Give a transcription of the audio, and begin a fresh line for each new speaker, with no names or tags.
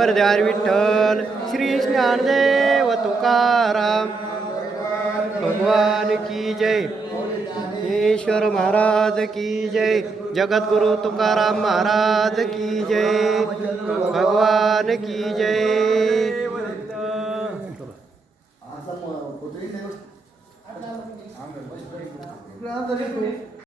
वरद्यार विठ्ठल श्री ज्ञानदेव तुकाराम। भगवान की जय। ईश्वर महाराज की जय। जगद्गुरु तुकाराम महाराज की जय। भगवान की जय।
पुतळी